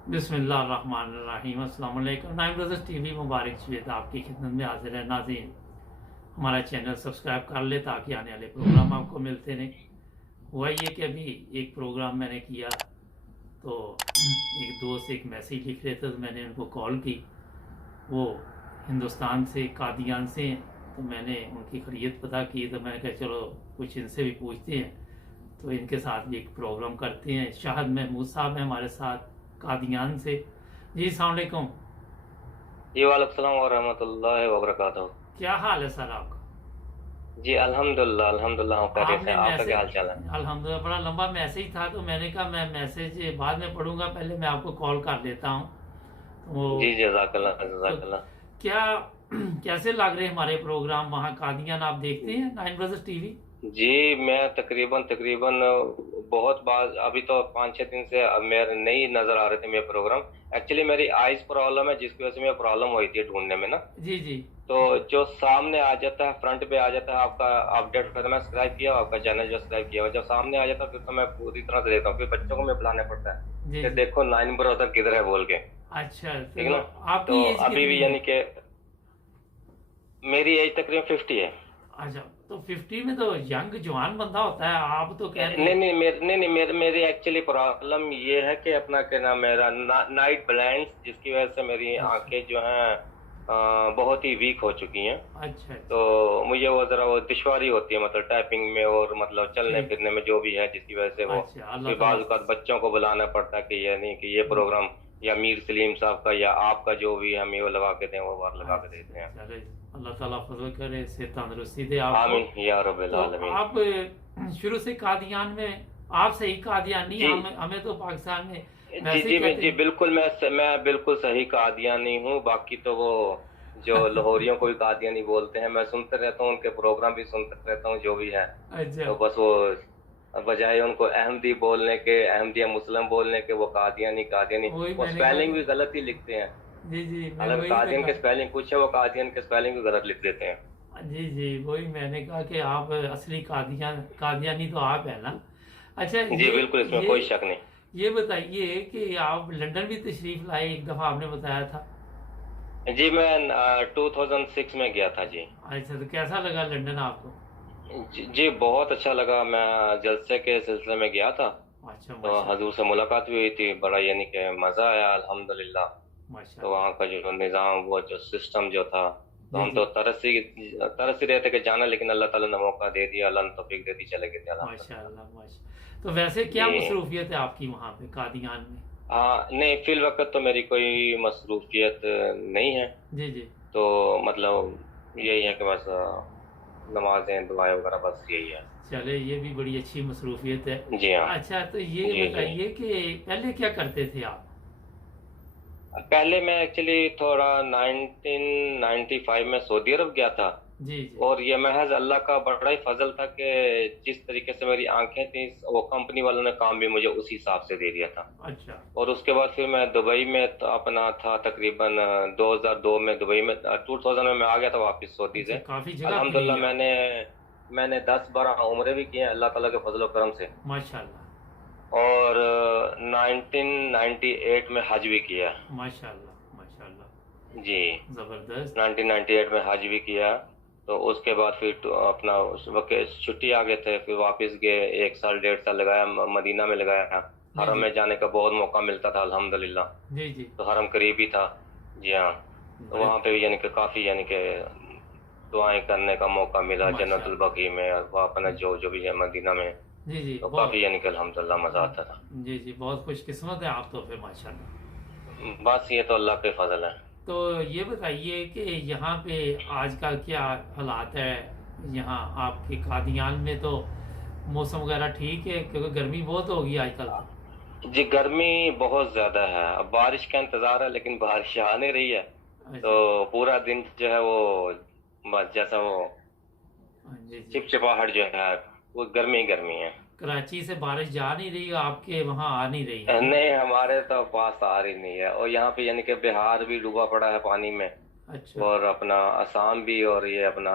बिस्मिल्लाहिर्रहमानिर्रहीम। अस्सलाम वालेकुम। नाइम ब्रदर्स टीवी मुबारक शवेत आपकी खिदमत में हाजिर है। नाज़रीन, हमारा चैनल सब्सक्राइब कर ले ताकि आने वाले प्रोग्राम आपको मिलते रहें। हुआ ये कि अभी एक प्रोग्राम मैंने किया तो एक दोस्त एक मैसेज लिख रहे थे तो मैंने उनको कॉल की। वो हिंदुस्तान से कादियान से हैं, तो मैंने उनकी खैरियत पता की तो मैंने कहा चलो कुछ इनसे भी पूछते हैं। तो इनके साथ भी एक प्रोग्राम करते हैं। शाहिद महमूद साहब हैं हमारे साथ कादियान से। जी अस्सलाम वालेकुम। जी वालेकुम सलाम व रहमतुल्लाहि व बरकातहू। क्या हाल है सर आपका? जी अल्हम्दुलिल्लाह अल्हम्दुलिल्लाह, हम खैरियत आपने से। आपका क्या हाल चाल है? मैसेज अल्हम्दुलिल्लाह बड़ा लंबा मैसेज था तो मैंने कहा मैं मैसेज बाद में पढ़ूंगा, पहले मैं आपको कॉल कर लेता हूँ। तो जी जज़ाकल्लाह तो जज़ाकल्लाह। क्या कैसे लग रहे हमारे प्रोग्राम वहाँ कादियान? आप देखते हैं नाइन ब्रदर्स टीवी? जी मैं तकरीबन तकरीबन बहुत बार, अभी तो 5-6 दिन से अब मेरे नहीं नजर आ रहे थे मेरे प्रोग्राम। एक्चुअली मेरी आइज प्रॉब्लम है जिसकी वजह से मेरी प्रॉब्लम हुई थी ढूंढने में ना। जी जी। तो जो सामने आ जाता है, फ्रंट पे आ जाता है आपका अपडेट, फिर मैं सब्सक्राइब किया आपका चैनल जो सब्सक्राइब किया हुआ, जब सामने आ जाता है फिर तो मैं पूरी तरह से देखता हूँ। फिर बच्चों को मैं बुलाना पड़ता है जी कि जी। देखो नाइन ब्रदर किधर है बोल के। अच्छा, ठीक तो है ना। आपकी तो एज अभी कितनी भी है? यानी कि मेरी एज तकरीबन 50 है। अच्छा, तो 50 में तो यंग जवान बंदा होता है, आप तो कह रहे नहीं हैं। नहीं मेरे नहीं नहीं मेरे मेरी एक्चुअली प्रॉब्लम ये है कि अपना क्या नाम, मेरा नाइट ब्लाइंड्स, जिसकी वजह से मेरी अच्छा आंखें जो हैं बहुत ही वीक हो चुकी हैं। अच्छा तो अच्छा। मुझे वो जरा वो दुश्वारी होती है, मतलब टाइपिंग में और मतलब चलने ठीक। फिरने में जो भी है, जिसकी वजह से वो अच्छा, अल्लाह फिर ताला। बाज़ औक़ात बच्चों को बुलाना पड़ता है कि ये नहीं कि ये हम्म, प्रोग्राम या मीर सलीम साहब का या आपका जो भी हम ये लगा के दें, वो बार लगा के अच्छा देते हैं। चले, अल्लाह ताला फजल करे, से तंदुरुस्ती दे आपको। आमीन या रब्बिल तो आलमीन। आप शुरू से कादियान में, आप सही कादियानी, जी हमें हमें तो पाकिस्तान में जी वैसे ही जी कहते जी हैं। बिल्कुल, मैं बिल्कुल सही कादियानी हूँ। बाकी तो वो जो लाहौरियों को भी कादियानी बोलते हैं, मैं सुनते रहता हूँ, उनके प्रोग्राम भी सुनते रहता हूँ जो भी है। अच्छा, तो बस वो बजाय उनको अहमदी बोलने के, अहमदिया मुस्लिम बोलने के, वो कादियानी कादियानी, वही वो मैंने कहा स्पेलिंग भी कि गलत ही लिखते हैं। जी जी, मैं हालांकि वही पे कादियन के कहा। स्पेलिंग कुछ है, वो कादियन के स्पेलिंग भी गलत लिख देते हैं। जी जी, वही मैंने कहा कि आप असली कादियानी तो आप है ना। अच्छा, जी बिल्कुल, इसमें ये कोई शक नहीं। ये बताइए कि आप लंदन भी तशरीफ लाए, एक दफ़ा आपने बताया था। जी मैं 2006 में गया था जी। अच्छा, तो कैसा लगा लंदन आपको? जी बहुत अच्छा लगा। मैं जलसे के सिलसिले में गया था, अच्छा, तो माशाल्लाह। हजूर से मुलाकात भी हुई थी। बड़ा यानी कि मज़ा आया अल्हम्दुलिल्लाह। तो माशाल्लाह। वहाँ का जो निज़ाम, वो जो सिस्टम जो था, तो जी हम जी। तो तरस ही रहे थे कि जाना, लेकिन अल्लाह ताला ने मौका दे दिया, अल्लाह ने तौफीक दे दी, चले गए थे अल्हम्दुलिल्लाह। माशाल्लाह माशा तो वैसे क्या जी मसरूफियत है आपकी वहाँ पे कादियान में? हाँ, नहीं फिल वक्त तो मेरी कोई मसरूफियत नहीं है। जी जी। तो मतलब यही है कि बस नमाजें दुआएं वगैरह, बस यही है। चले, ये भी बड़ी अच्छी मसरूफियत है। जी हाँ। अच्छा, तो ये जी जी। बताइए कि पहले क्या करते थे आप? पहले मैं एक्चुअली थोड़ा 1995 में सऊदी अरब गया था। जी जी। और ये महज अल्लाह का बड़ा ही फजल था कि जिस तरीके से मेरी आंखें थी, वो कंपनी वालों ने काम भी मुझे उसी हिसाब से दे दिया था। अच्छा। और उसके बाद फिर मैं दुबई में अपना था तकरीबन 2002 में दुबई में, 2000 में मैं आ गया था वापस सऊदी अच्छा, से। काफ़ी जगह फिरी अल्हम्दुलिल्लाह आप। मैंने मैंने 10-12 उम्रे भी किए हैं अल्लाह ताला के फजल करम से। माशाल्लाह। और 1998 में हज भी किया। माशाल्लाह माशाल्लाह। जी ज़बरदस्त। 1998 में हज भी किया। तो उसके बाद फिर तो अपना उस वक्त छुट्टी आ गए थे, फिर वापस गए। 1 साल 1.5 साल लगाया, मदीना में लगाया। जी हरम जी। में जाने का बहुत मौका मिलता था अल्हम्दुलिल्लाह। जी जी। तो हरम करीब ही था। जी हाँ। तो बड़े वहाँ पे भी यानी कि काफ़ी यानी कि दुआएं करने का मौका मिला जन्नतुल माशाल्लाह। बकी में, और वहाँ अपना जो भी है मदीना में। जी जी, तो काफ़ी बहुत। यानी कि अल्हम्दुलिल्लाह मज़ा आता था। जी जी, बहुत खुशकिस्मत है आप तो फिर माशाल्लाह। बस ये तो अल्लाह के फजल है। तो ये बताइए कि यहाँ पे आज का क्या हालात है? यहाँ आपके कादियान में तो मौसम वगैरह ठीक है, क्योंकि गर्मी बहुत होगी आजकल तो। जी गर्मी बहुत ज़्यादा है। अब बारिश का इंतज़ार है, लेकिन बारिश आ नहीं रही है। अच्छा। तो पूरा दिन जो है वो बस जैसा वो जी जी। चिपचिपाहट जो है, वो गर्मी ही गर्मी है। कराची से बारिश जा नहीं रही, आपके वहाँ आ नहीं रही है ना? नहीं हमारे तो पास आ रही नहीं है। और यहाँ पे यानी कि बिहार भी डूबा पड़ा है पानी में, अच्छा। और अपना असम भी, और ये अपना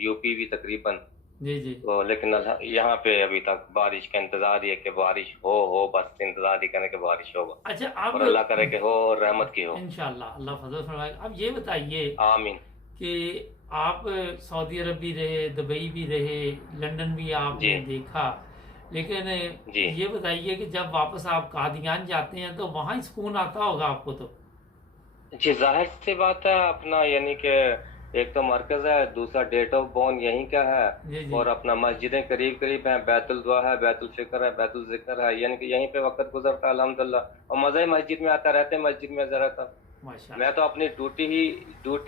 यूपी भी तकरीबन। जी जी। तो लेकिन यहाँ पे अभी तक बारिश का इंतजार ही है कि बारिश हो, बस इंतजार ही करें कि बारिश होगा, अच्छा अब और अल्लाह करे कि हो और रहमत की हो। इंशाल्लाह अल्लाह फजल फरमाए। अब ये बताइए आमीन। कि आप सऊदी अरब भी रहे, दुबई भी रहे, लंदन भी जी आपने देखा, लेकिन जी ये बताइए कि जब वापस आप कादियान जाते हैं तो वहाँ ही सुकून आता होगा आपको तो। जी, जाहिर सी बात है अपना, यानी कि एक तो मरकज है, दूसरा डेट ऑफ बॉर्न यहीं का है, जी जी। और अपना मस्जिदें करीब करीब हैं, बैतुल दुआ है, बैतुल फिक्र है, बैतुल जिक्र है, यानी कि यहीं पे वक्त गुजरता है अल्हम्दुलिल्लाह, और मजा ही मस्जिद में आता, रहते मस्जिद में जरा था। मैं तो माशाल्लाह। अपनी ड्यूटी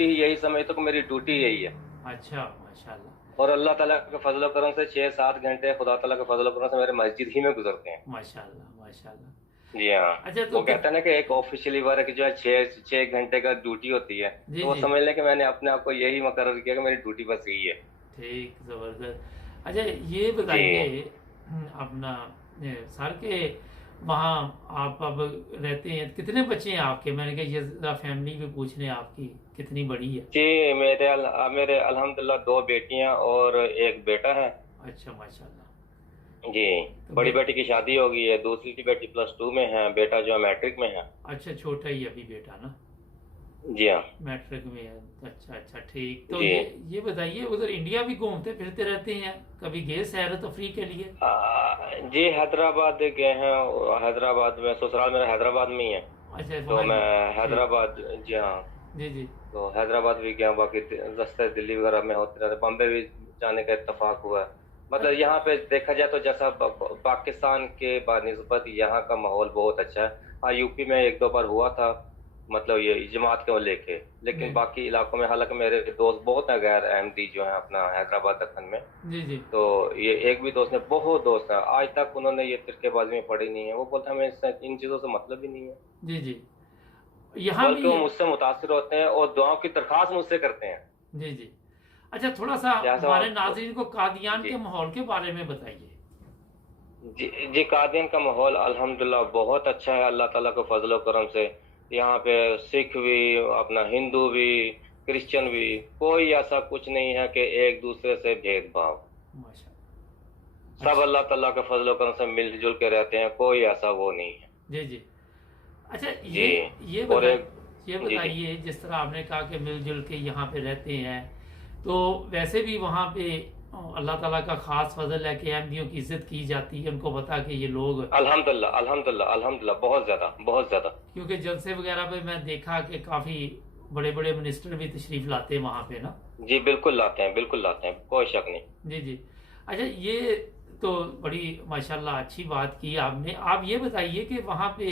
ही यही समझता हूँ कि मेरी ड्यूटी यही है। अच्छा माशाल्लाह। और अल्लाह ताला के फजल करम से 6-7 घंटे खुदा ताला के फजल करम से मेरे मस्जिद ही में गुजरते हैं। माशाल्लाह माशाल्लाह। जी हाँ। अच्छा तो वो कहते हैं ना कि एक ऑफिशियली वर्क जो है 6 6 घंटे का ड्यूटी होती है, जी तो वो जी। समझ लें कि मैंने अपने आप को यही मुकर्रर किया कि मेरी ड्यूटी बस यही है। ठीक ज़बरदस्त। अच्छा ये जी बताइए अपना सर के वहाँ आप अब रहते हैं, कितने बच्चे हैं आपके? मैंने कहा ये ज़रा फैमिली भी पूछने आपकी कितनी बड़ी है। जी। मेरे अल्हम्दुलिल्लाह 2 बेटियां और एक बेटा है। अच्छा माशाल्लाह। जी। तो बड़ी बेटी की शादी हो गई है, दूसरी बेटी +2 में है, बेटा जो है मैट्रिक में है। अच्छा छोटा ही अभी बेटा ना, जी हाँ। मैट्रिक में है। अच्छा अच्छा ठीक। तो जी। ये बताइए उधर इंडिया भी घूमते फिरते रहते हैं, कभी गए सैर तफरी के लिए? जी, हैदराबाद गए हैं, हैदराबाद में ससुराल मेरा हैदराबाद में ही है, अच्छा तो वहाँ मैं ठीक। हैदराबाद। जी हाँ। जी जी। तो हैदराबाद भी गया, बाकी रास्ते दिल्ली वगैरह में होते रहते, बॉम्बे भी जाने का इत्तेफाक हुआ है। मतलब यहाँ पे देखा जाए तो जैसा पाकिस्तान के बानिस्बत यहाँ का माहौल बहुत अच्छा है। हाँ, यूपी में 1-2 बार हुआ था, मतलब ये जमात को लेके, लेकिन जी बाकी इलाकों में हालांकि मेरे दोस्त बहुत हैं गैर अहमदी जो है अपना हैदराबाद दक्कन में। जी जी। तो ये एक भी दोस्त ने, बहुत दोस्त हैं, आज तक उन्होंने ये फिरकेबाजी में पड़ी नहीं है, वो बोलते हैं हमें इन चीज़ों से मतलब ही नहीं है, जी जी। यहाँ बल्कि भी। वो मुझसे मुतासिर होते हैं और दुआओं की दरख्वास्त मुझसे करते हैं। जी जी। अच्छा थोड़ा सा जैसा हमारे आप। नाज़रीन को कादियान जी के माहौल के बारे में बताइए। जी। जी, कादियान का माहौल अल्हम्दुलिल्लाह बहुत अच्छा है, अल्लाह ताला के फजल करम से। यहाँ पे सिख भी, अपना हिंदू भी, क्रिश्चियन भी, कोई ऐसा कुछ नहीं है कि एक दूसरे से भेदभाव। माशाल्लाह। सब अच्छा। अल्लाह ताला के फजल करम से मिलजुल के रहते हैं, कोई ऐसा वो नहीं है। जी जी। अच्छा जी। ये और बता एक। ये जी जी। बताइए जिस तरह आपने कहा कि मिलजुल के यहाँ पे रहते हैं, तो वैसे भी वहाँ पे अल्लाह ताला का खास फजल है कि अहमदियों की इज्जत की जाती है, उनको पता कि ये लोग, अल्हम्दुलिल्लाह अल्हम्दुलिल्लाह अल्हम्दुलिल्लाह, बहुत ज्यादा बहुत ज्यादा। क्योंकि जलसे वगैरह पे मैं देखा कि काफ़ी बड़े बड़े मिनिस्टर भी तशरीफ़ लाते हैं वहाँ पे ना। जी बिल्कुल लाते हैं, बिल्कुल लाते हैं, कोई शक नहीं। जी जी। अच्छा ये तो बड़ी माशाल्लाह अच्छी बात की आपने। आप ये बताइए कि वहाँ पे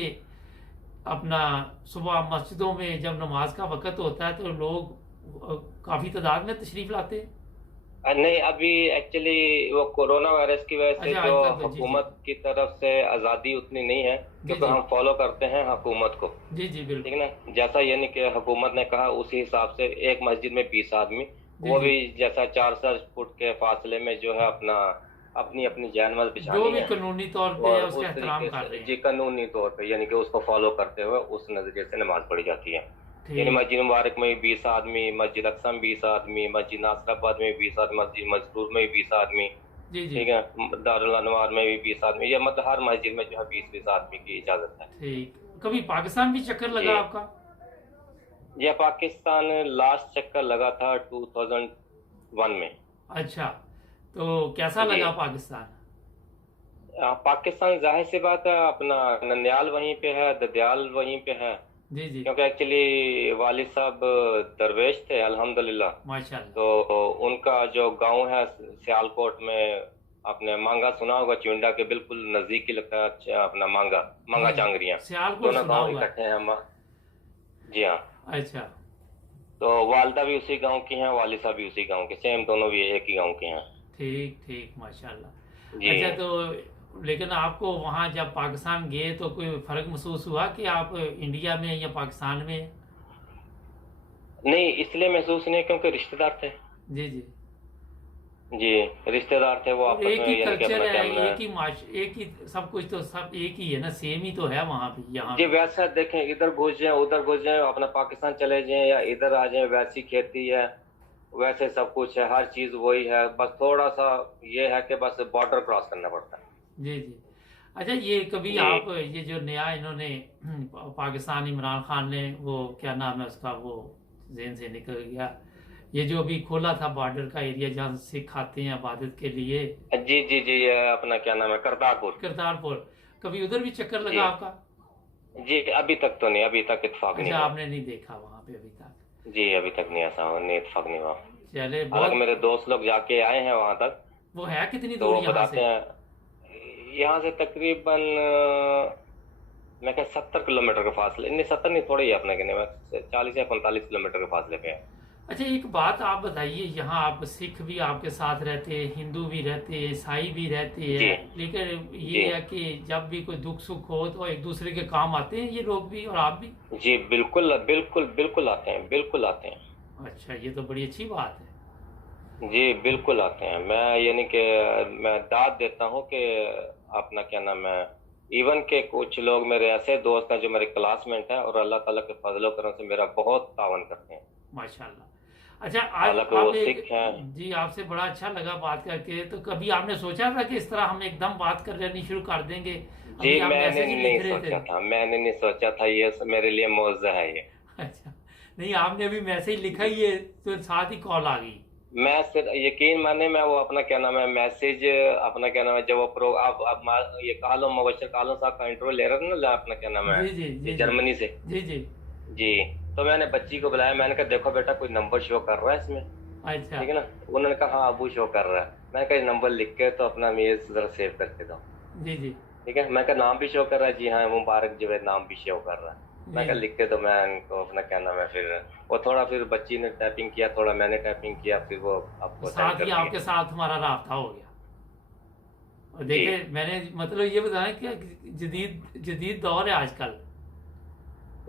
अपना सुबह मस्जिदों में जब नमाज का वक़्त होता है तो लोग काफ़ी तादाद में तशरीफ़ लाते हैं? नहीं, अभी एक्चुअली वो कोरोना वायरस की वजह से अच्छा जो आज तक तो जी जी। हुकूमत की तरफ से आज़ादी उतनी नहीं है, जी क्योंकि जी। हम फॉलो करते हैं हुकूमत को। जी जी ठीक बिल्कुल। ना, जैसा यानी कि हुकूमत ने कहा उसी हिसाब से एक मस्जिद में 20 आदमी, जी वो जी। भी जैसा 4 फुट के फासले में जो है अपना अपनी अपनी जानमाल जो बिछानी भी है, कानूनी तौर पे और है उसका उस एहतराम तरीके कर से रहे जी हैं। कानूनी तौर पे यानी कि उसको फॉलो करते हुए उस नजरिए से नमाज पढ़ी जाती है। यानी ठीक। मस्जिद मुबारक में 20 आदमी, मस्जिद अक्सा में 20 आदमी, मस्जिद नासराबाद में 20 आदमी, मस्जिद मजदूर में 20 आदमी, जी जी। ठीक है, दारुल अनवार में भी 20 आदमी, ये मतलब हर मस्जिद में जो है 20-20 आदमी की इजाजत है। ठीक। कभी पाकिस्तान भी चक्कर जी। लगा आपका? यह पाकिस्तान लास्ट चक्कर लगा था 2001 में। अच्छा तो कैसा जी। लगा पाकिस्तान? पाकिस्तान जाहिर सी बात है, अपना नंदयाल वहीं पे है, ददयाल वहीं पे है, जी जी। क्योंकि एक्चुअली वालिद साहब दरवेश थे अल्हम्दुलिल्लाह। माशाल्लाह। तो उनका जो गांव है सियालकोट में, आपने मांगा सुना होगा, चुंडा के बिल्कुल नजदीक ही लगता है, अपना मांगा मांगा जी जी। चांगरियां, सियालकोट दोनों सुना गांव हुआ है। इकट्ठे हैं जी हाँ। अच्छा। तो वालदा भी उसी गांव की हैं, वालिद साहब भी उसी गांव के, सेम दोनों भी एक ही गांव के हैं। ठीक ठीक माशाल्लाह। जी। अच्छा तो लेकिन आपको वहाँ जब पाकिस्तान गए तो कोई फ़र्क महसूस हुआ कि आप इंडिया में या पाकिस्तान में हैं? नहीं, इसलिए महसूस नहीं क्योंकि रिश्तेदार थे। जी जी। जी, रिश्तेदार थे, वो और आपस एक में ही यानी कि कल्चर अपना क्या है, नाम एक ही एक ही सब कुछ, तो सब एक ही है ना, सेम ही तो है वहाँ भी यहाँ जी, भी। वैसा देखें, इधर घुस जाए उधर घुस जाए, अपना पाकिस्तान चले जाएं या इधर आ जाएं, वैसी खेती है, वैसे सब कुछ है, हर चीज वही है, बस थोड़ा सा ये है कि बस बॉर्डर क्रॉस करना पड़ता है। जी जी। अच्छा, ये कभी जी आप ये जो नया इन्होंने पाकिस्तान इमरान खान ने वो क्या नाम है उसका, वो जेहन से निकल गया, ये जो अभी खोला था बॉर्डर का एरिया जहाँ सिख आते हैं इबादत के लिए, जी जी जी, ये अपना क्या नाम है, करतारपुर। करतारपुर, कभी उधर भी चक्कर जी लगा आपका? जी, अभी तक तो नहीं, अभी तक इत्तेफाक नहीं अच्छा, हुआ। आपने नहीं देखा वहां पे अभी तक? जी अभी तक नहीं, ऐसा नहीं, इत्तेफाक नहीं हुआ। चले, हालांकि बहुत। मेरे दोस्त लोग जाके आए हैं वहां तक, वो है कितनी तो दूर वो यहाँ बताते से? हैं यहाँ से तकरीबन मैं क्या 70 किलोमीटर के फासले, नहीं 70 नहीं, थोड़ा ही है अपने कहने में, 40 या 45 किलोमीटर के फासले पे है। अच्छा, एक बात आप बताइए, यहाँ आप सिख भी आपके साथ रहते हैं, हिंदू भी रहते हैं, ईसाई भी रहते जी हैं, लेकिन जी ये है कि जब भी कोई दुख सुख हो तो एक दूसरे के काम आते हैं ये लोग भी और आप भी। जी, बिल्कुल बिल्कुल बिल्कुल आते हैं, बिल्कुल आते हैं। अच्छा, ये तो बड़ी अच्छी बात है। जी बिल्कुल आते हैं। मैं यानी कि मैं दाद देता हूँ कि अपना क्या नाम है, इवन के कुछ लोग मेरे ऐसे दोस्त हैं जो मेरे क्लासमेट हैं और अल्लाह ताला के फजलो करम से मेरा बहुत तावन करते हैं। माशाल्लाह। अच्छा, आज हालांकि आप वो एक, सिख हैं। जी आपसे बड़ा अच्छा लगा बात करके। तो कभी आपने सोचा था कि इस तरह हम एकदम बात करनी शुरू कर देंगे? जी अभी आप मैंने मैसेज ही नहीं लिख रहे थे। सोचा था, मैंने नहीं सोचा था, ये मेरे लिए मौज़ा है ये। अच्छा, नहीं आपने अभी मैसेज लिखा ही है तो साथ ही कॉल आ गई। मैं सिर्फ यकीन माने, मैं वो अपना क्या नाम है मैसेज, अपना क्या नाम है, जब वो प्रो आप ये कालो मुबशर कालो साहब का इंटरव्यू ले रहे थे ना, अपना क्या नाम है, जी जी ये जी जी जर्मनी से। जी जी। जी, तो मैंने बच्ची को बुलाया, मैंने कहा देखो बेटा कोई नंबर शो कर रहा है इसमें, अच्छा। ठीक है ना। उन्होंने कहा हाँ अबू शो कर रहा है। मैंने कहा नंबर लिख के तो अपना मेज जरा सेव करके दो, जी जी ठीक है। मैं कहा नाम भी शो कर रहा है, जी हाँ मुबारक जुबैद नाम भी शो कर रहा है। मैं जी कहा जी। लिख के तो मैं उनको अपना क्या नाम है, फिर वो थोड़ा, फिर बच्ची ने टाइपिंग किया, थोड़ा मैंने टाइपिंग किया, फिर वो आपको सेंड साथ कर ही दिया। आपके साथ हमारा राब्ता हो गया। और जी देखे, मैंने मतलब ये बताया कि जदीद जदीद दौर है आजकल।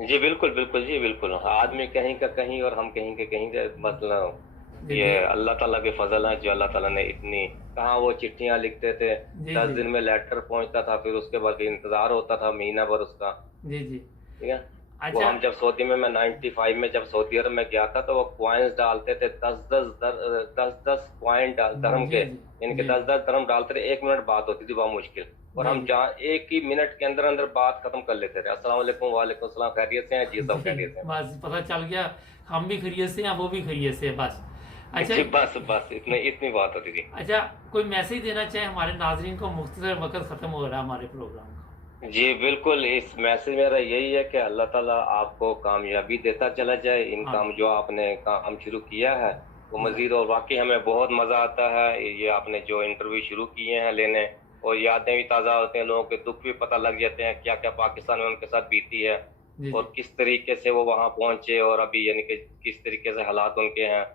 जी बिल्कुल बिल्कुल, जी बिल्कुल, आदमी कहीं का कहीं और हम कहीं के कहीं के, मतलब ये जदीद। अल्लाह ताला के फजल है जो अल्लाह ताला ने इतनी, कहाँ वो चिट्ठियां लिखते थे, जी 10 जी दिन में लेटर पहुंचता था, फिर उसके बाद इंतजार होता था महीना भर उसका, जी जी। ठीक है। वो अच्छा। हम जब सऊदी में, मैं 95 में जब सऊदी अरब में गया था, तो वो क्वाइंस डालते थे, 10 क्वाइन धर्म के, जी जी इनके जी 10 धर्म डालते थे, 1 मिनट बात होती थी बहुत मुश्किल, और जी हम जहाँ 1 ही मिनट के अंदर अंदर बात खत्म कर लेते थे। अस्सलाम वालेकुम, वालेकुम सलाम, खैरियत से हैं जी, सब जी। खैरियत से हैं। बस पता चल गया, हम भी खैरियत से हैं, वो भी खैरियत से हैं, बस। अच्छा। जी बस बस इतनी इतनी बात होती थी। अच्छा, कोई मैसेज देना चाहे हमारे नाजरीन को? मुख्तसर वक्त खत्म हो रहा है हमारे प्रोग्राम का। जी बिल्कुल, इस मैसेज मेरा यही है कि अल्लाह ताला आपको कामयाबी देता चला जाए, इन हाँ। काम जो आपने काम शुरू किया है वो मजीद, और वाकई हमें बहुत मज़ा आता है ये आपने जो इंटरव्यू शुरू किए हैं लेने, और यादें भी ताज़ा होते हैं, लोगों के दुख भी पता लग जाते हैं, क्या क्या पाकिस्तान में उनके साथ बीती है, जी जी और किस तरीके से वो वहाँ पहुँचे, और अभी यानी कि किस तरीके से हालात उनके हैं,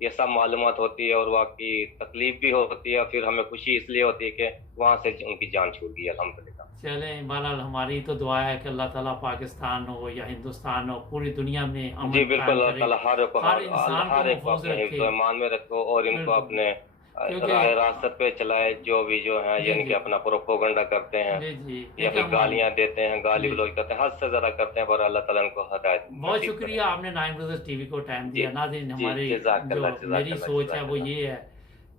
ये सब मालूमात होती है, और वाकई तकलीफ भी होती है, फिर हमें खुशी इसलिए होती है कि वहाँ से उनकी जान छूट गई, अल्हम्दुलिल्लाह। चलें, बहरहाल हमारी तो दुआ है कि अल्लाह ताला पाकिस्तान हो या हिंदुस्तान हो, पूरी दुनिया में जी अमन बिल्कुल, कायम अल्लाह करे, ताला हर को हर इंसान को हर एक को महफूज अपने हिफ्ज़ रखे। व ईमान में रखो, और इनको बिल्कुल, अपने क्योंकि राह रास्ते पे चलाए, जो भी जो है जी यानी कि जी अपना प्रोपोगंडा करते हैं जी जी, या क्योंकि फिर हम गालियां देते हैं, गाली जी, गलौज करते हैं, हद से ज़्यादा करते हैं, पर अल्लाह ताला उनको हिदायत बहुत नसीब करे। शुक्रिया आपने नाइन ब्रदर्स टीवी को टाइम जी दिया। नाज़रीन, जी, हमारी जो जज़ाकल्लाह मेरी जज़ाकल्लाह सोच है वो जज़ाकल्लाह। ये है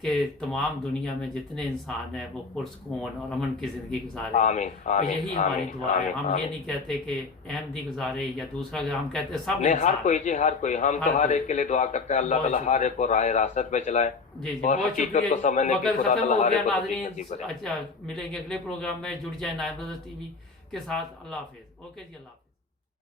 कि तमाम दुनिया में जितने इंसान हैं वो पुरसकून और अमन की ज़िंदगी गुजारे, आमीन और आमीन यही हमारी आमीन दुआ है। आमीन हम ये आमीन। नहीं कहते कि अहमदी गुजारे या दूसरा, हम कहते हैं सब नहीं, हर इंसान। कोई जी, हर कोई, हम तो हर हर कोई। एक के लिए दुआ करते हैं, अल्लाह बहुत ताला शुक्रिया। हर एक को राह रास्ते पे चलाए, जी जी, और बहुत हकीकत शुक्रिया। को समझने की वक्त खुदा खत्म ताला हो हर गया एक को तौफीक नाजरीन। नसीब करे। अच्छा, मिलेंगे अगले प्रोग्राम में, जुड़ जाए नाइन ब्रदर्स टीवी के साथ। अल्लाह हाफिज़। ओके जी, अल्लाह हाफिज़।